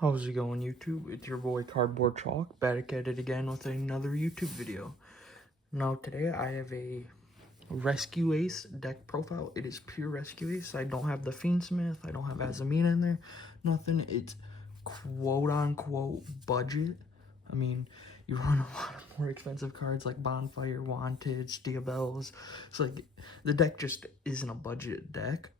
How's it going, YouTube? It's your boy Cardboard Chalk, back at it again with another YouTube video. Now today I have a Rescue Ace deck profile. It is pure Rescue Ace. I don't have the Fiendsmith, I don't have Azamina in there, nothing. It's quote-unquote budget. I mean, you run a lot of more expensive cards like Bonfire, Wanted, Diabels. It's like, the deck just isn't a budget deck.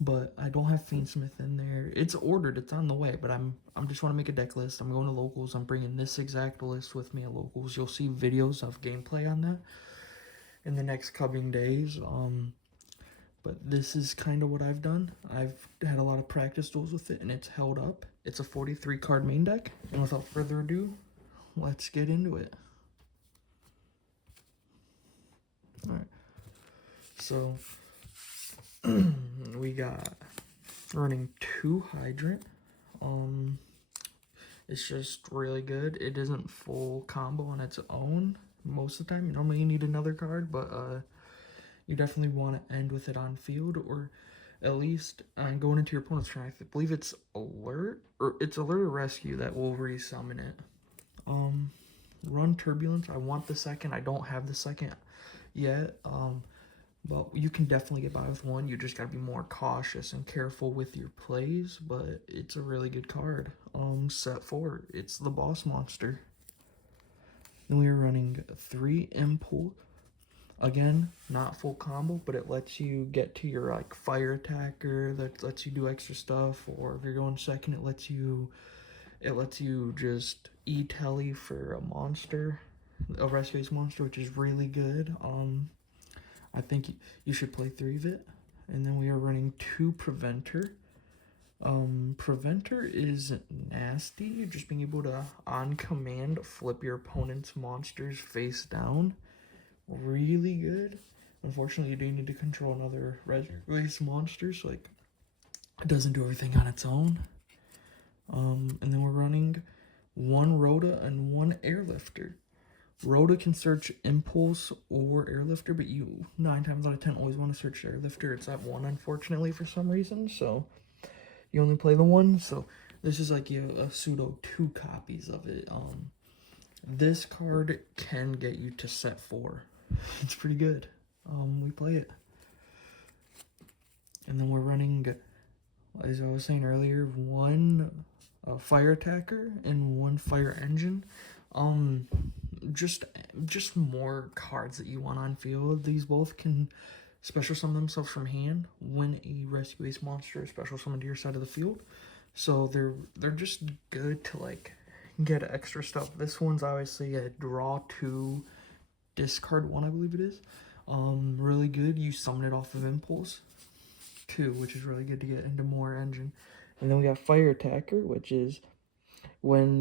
But I don't have Fiendsmith in there. It's ordered, it's on the way, but I'm just want to make a deck list. I'm going to locals. I'm bringing this exact list with me at locals. You'll see videos of gameplay on that in the next coming days. But this is kind of what I've done. I've had a lot of practice duels with it, and it's held up. It's a 43 card main deck, and without further ado, let's get into it. All right. So we got running 2 Hydrant. It's just really good. It isn't full combo on its own most of the time. Normally you need another card, but you definitely want to end with it on field, or at least going into your opponent's turn. I believe it's alert, or rescue that will resummon it. Run Turbulence. I want the second. I don't have the second yet. But you can definitely get by with one. You just gotta be more cautious and careful with your plays, but it's a really good card. Set 4, it's the boss monster. Then we are running 3 Impulse. Again, not full combo, but it lets you get to your like fire attacker, that lets you do extra stuff, or if you're going second, it lets you just E-telly for a monster, a rescue monster, which is really good. I think you should play 3 of it. And then we are running 2 Preventer. Preventer is nasty. Just being able to, on command, flip your opponent's monsters face down. Really good. Unfortunately, you do need to control another race monster, so like, it doesn't do everything on its own. And then we're running 1 Rhoda and 1 Airlifter. Rhoda can search Impulse or Airlifter, but you 9 times out of 10 always want to search Airlifter. It's at 1, unfortunately, for some reason, so you only play the 1. So this is like a pseudo 2 copies of it. This card can get you to set 4. It's pretty good. We play it. And then we're running, as I was saying earlier, 1 fire attacker and 1 fire engine. Just more cards that you want on field. These both can special summon themselves from hand when a rescue ace monster is special summoned to your side of the field. So they're just good to like get extra stuff. This one's obviously a draw 2, discard 1, I believe it is. Really good. You summon it off of Impulse 2, which is really good to get into more engine. And then we got Fire Attacker, which is when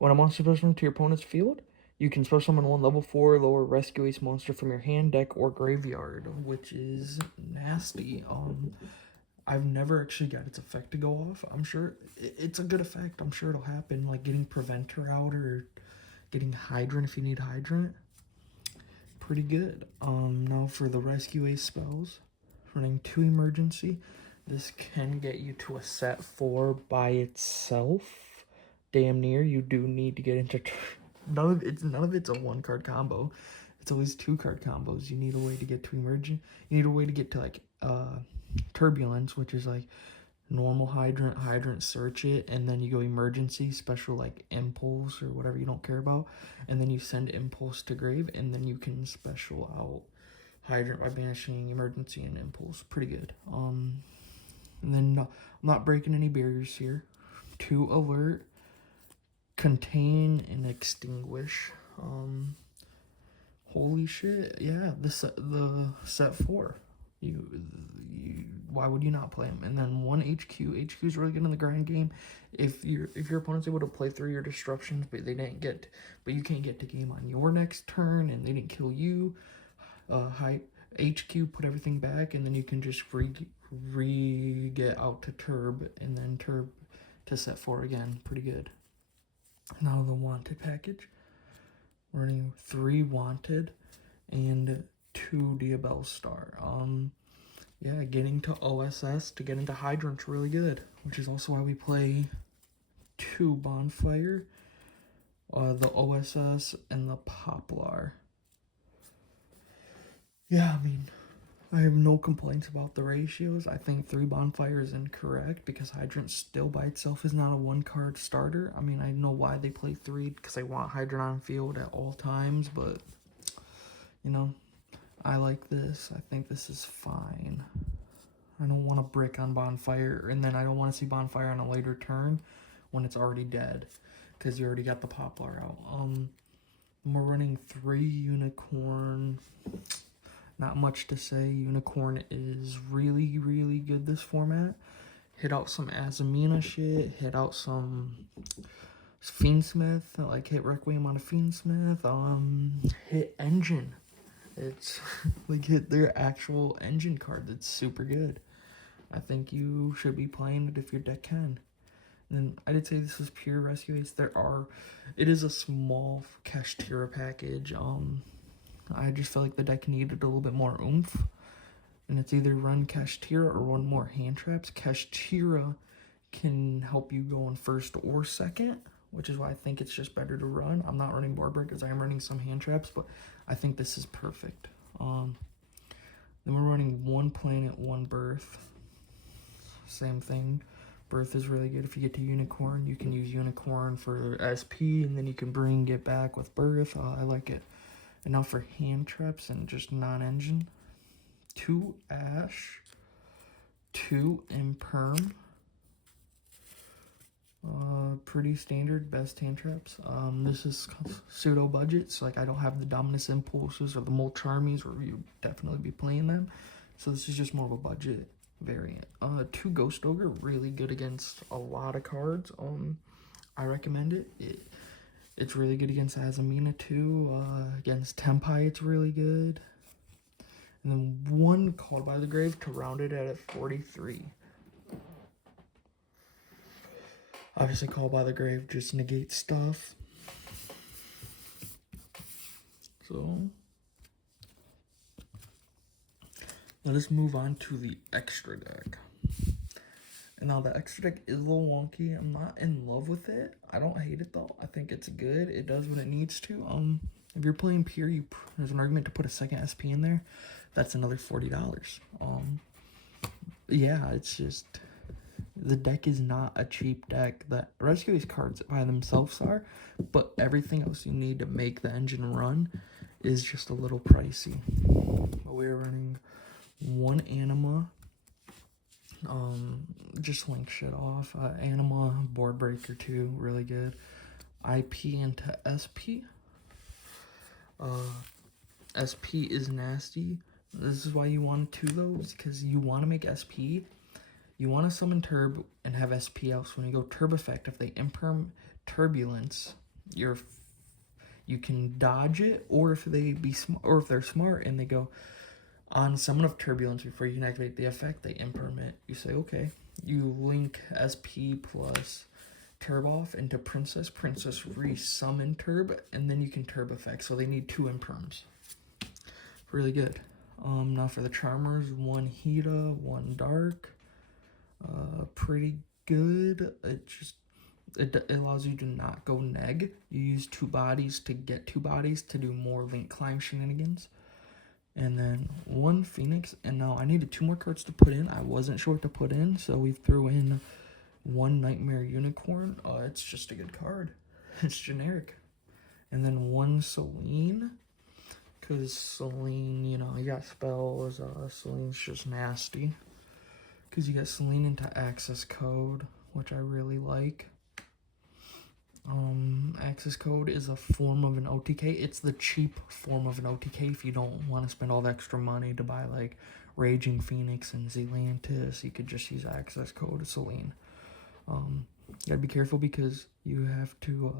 a monster goes into your opponent's field, you can special summon 1 level 4 lower rescue ace monster from your hand, deck, or graveyard, which is nasty. I've never actually got its effect to go off. I'm sure it's a good effect. I'm sure it'll happen, like getting Preventer out or getting Hydrant if you need Hydrant. Pretty good. Now for the rescue ace spells, running 2 Emergency. This can get you to a set 4 by itself. Damn near. You do need to get into none of it's a 1-card combo. It's always 2-card combos. You need a way to get to emergent. You need a way to get to like Turbulence, which is like normal hydrant search it, and then you go emergency, special like Impulse or whatever you don't care about, and then you send Impulse to grave, and then you can special out hydrant by banishing emergency and Impulse. Pretty good. And then no, I'm not breaking any barriers here. 2 alert, contain and extinguish. Holy shit, yeah, the set 4. Why would you not play him? And then 1 HQ. HQ is really good in the grind game. If your opponent's able to play through your disruptions, but you can't get to game on your next turn, and they didn't kill you. HQ, put everything back, and then you can just get out to Turb, and then Turb to set 4 again. Pretty good. Now the Wanted package. Running 3 Wanted and 2 Diabel Star. Yeah, getting to OSS to get into Hydrant's really good, which is also why we play 2 Bonfire, the OSS, and the Poplar. Yeah, I mean, I have no complaints about the ratios. I think 3 Bonfire is incorrect because Hydrant still by itself is not a 1-card starter. I mean, I know why they play 3 because they want Hydrant on field at all times, but, you know, I like this. I think this is fine. I don't want to brick on Bonfire, and then I don't want to see Bonfire on a later turn when it's already dead because you already got the Poplar out. We're running 3 Unicorn. Not much to say. Unicorn is really, really good this format. Hit out some Azamina shit. Hit out some Fiendsmith. Like, hit Requiem on a Fiendsmith. Hit Engine. It's like hit their actual Engine card. That's super good. I think you should be playing it if your deck can. And I did say this was pure Rescue Ace. It is a small Kashtira package. I just feel like the deck needed a little bit more oomph. And it's either run Kashtira or run more hand traps. Kashtira can help you go in first or second, which is why I think it's just better to run. I'm not running board breakers. I am running some hand traps, but I think this is perfect. Then we're running 1 Planet, 1 Birth. Same thing. Birth is really good. If you get to Unicorn, you can use Unicorn for SP, and then you can bring it back with Birth. I like it. And now for hand traps and just non-engine. 2 Ash. 2 Imperm. Pretty standard, best hand traps. This is pseudo budgets. Like, I don't have the Dominus Impulses or the Mulch Armies where you definitely be playing them. So this is just more of a budget variant. 2 Ghost Ogre, really good against a lot of cards. I recommend it. It's really good against Azamina too. Against Tempai, it's really good. And then 1 Called by the Grave to round it at 43. Obviously, Called by the Grave just negates stuff. So, let us move on to the extra deck. And now the extra deck is a little wonky. I'm not in love with it. I don't hate it though. I think it's good. It does what it needs to. If you're playing pure, there's an argument to put a second SP in there. That's another $40. Yeah, it's just the deck is not a cheap deck. The Rescue Ace cards by themselves are, but everything else you need to make the engine run is just a little pricey. But we're running 1 Anima. Just link shit off. Anima, Board Breaker 2, really good. IP into SP. SP is nasty. This is why you want 2 those, because you want to make SP. You want to summon Turb and have SP out. So when you go Turb effect, if they imperm Turbulence, you can dodge it, or if they're smart and they go on summon of Turbulence before you can activate the effect, they imperm it. You say, okay. You link SP plus Turb off into Princess. Princess resummon Turb, and then you can Turb effect. So they need 2 imperms. Really good. Now for the Charmers, 1 Hida, 1 Dark. Pretty good. It allows you to not go neg. You use 2 bodies to get 2 bodies to do more link climb shenanigans. And then 1 Phoenix, and now I needed 2 more cards to put in. I wasn't sure what to put in, so we threw in 1 Nightmare Unicorn. It's just a good card. It's generic. And then 1 Selene, because Selene, you know, you got spells. Selene's just nasty. Because you got Selene into Access Code, which I really like. Access Code is a form of an OTK. It's the cheap form of an OTK if you don't want to spend all the extra money to buy like Raging Phoenix and Zelantis. You could just use Access Code Selene. You gotta be careful because you have to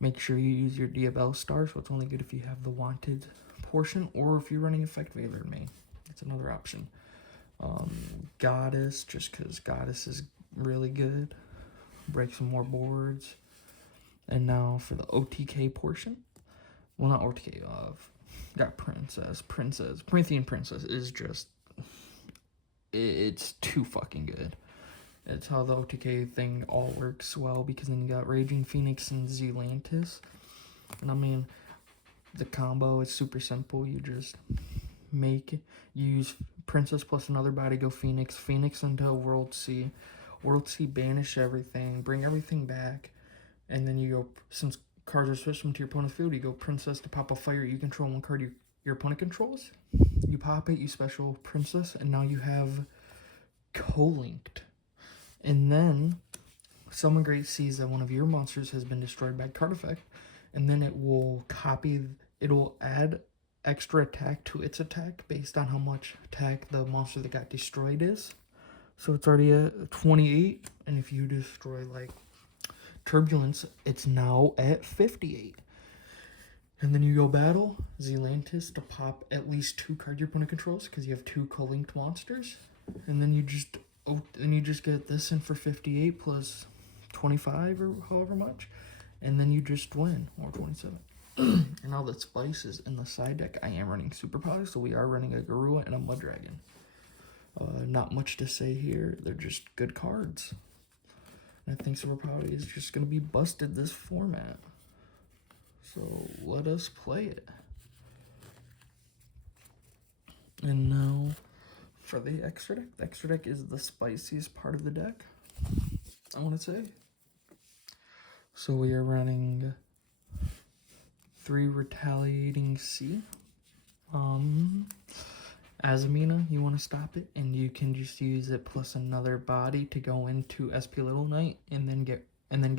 make sure you use your Diabell star, so it's only good if you have the wanted portion, or if you're running Effect Veiler main. That's another option. Goddess, just because Goddess is really good. Break some more boards. And now for the OTK portion. Well, not OTK. Got Princess. Promethean Princess is just... It's too fucking good. It's how the OTK thing all works well, because then you got Raging Phoenix and Zealantis. And I mean, the combo is super simple. You just use Princess plus another body, go Phoenix into World C. World C, banish everything, bring everything back. And then you go, since cards are switched into your opponent's field, you go Princess to pop a fire. You control one card your opponent controls. You pop it, you special Princess, and now you have co-linked. And then Summon Great sees that one of your monsters has been destroyed by card effect, and then it will add extra attack to its attack based on how much attack the monster that got destroyed is. So it's already at 28, and if you destroy like Turbulence, it's now at 58. And then you go battle Zealantis to pop at least 2 cards your opponent controls, because you have 2 co-linked monsters. And then you just get this in for 58 plus 25 or however much, and then you just win, or 27. And now that Spice is in the side deck, I am running Super Powder, so we are running a Garua and a Mud Dragon. Not much to say here. They're just good cards. And I think Super Powder is just going to be busted this format. So let us play it. And now for the extra deck. The extra deck is the spiciest part of the deck, I want to say. So we are running 3 Retaliating Sea. Azamina, you want to stop it, and you can just use it plus another body to go into SP Little Knight, and then get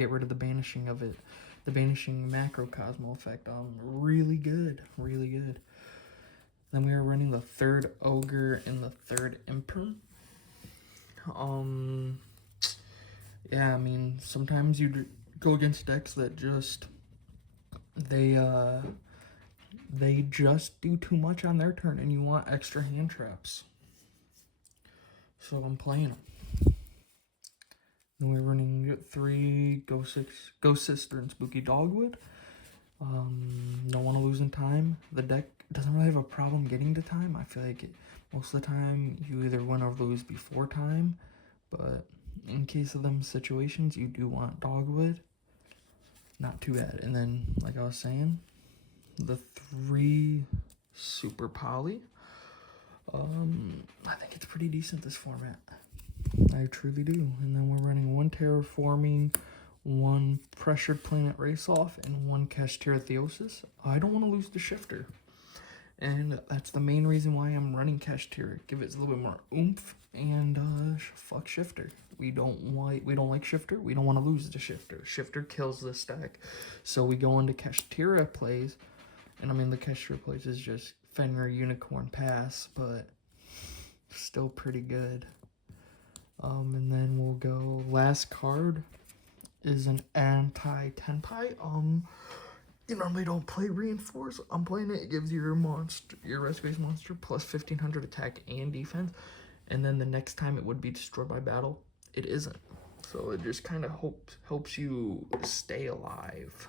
rid of the banishing of it. The banishing macrocosmo effect. Really good, really good. Then we are running the 3rd Ogre and the 3rd Imperm. Yeah, I mean, sometimes you go against decks that just they just do too much on their turn, and you want extra hand traps. So I'm playing them. And we're running 3 Ghost Sister and Spooky Dogwood. Don't want to lose in time. The deck doesn't really have a problem getting to time. I feel like most of the time you either win or lose before time, but in case of them situations, you do want Dogwood. Not too bad. And then, like I was saying, the 3 Super Poly. I think it's pretty decent, this format. I truly do. And then we're running 1 Terraforming, 1 Pressured Planet Race Off, and 1 Kashtira Theosis. I don't want to lose the Shifter. And that's the main reason why I'm running Kashtira. Give it a little bit more oomph, and fuck Shifter. We don't like Shifter. We don't want to lose the Shifter. Shifter kills this stack. So we go into Kashtira plays. And I mean, the Kashtira plays is just Fenrir Unicorn Pass, but still pretty good. And then we'll go, last card is an anti-Tenpai. You normally don't play Reinforce. I'm playing it. It gives your rescue-based monster plus 1500 attack and defense. And then the next time it would be destroyed by battle, it isn't. So it just kind of helps you stay alive.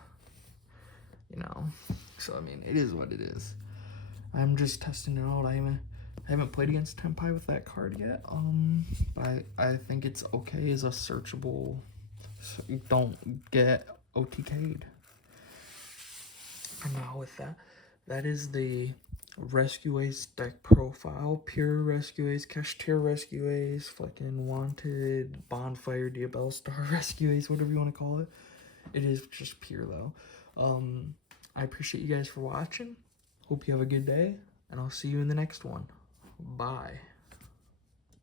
You know? So, I mean, it is what it is. I'm just testing it out. I haven't played against Tenpai with that card yet. But I think it's okay as a searchable. So you don't get OTK'd. And now with that is the Rescue Ace deck profile. Pure Rescue Ace, Kashtira Rescue Ace, fucking Wanted, Bonfire, Diabell Star Rescue Ace, whatever you want to call it. It is just pure though. I appreciate you guys for watching. Hope you have a good day, and I'll see you in the next one. Bye.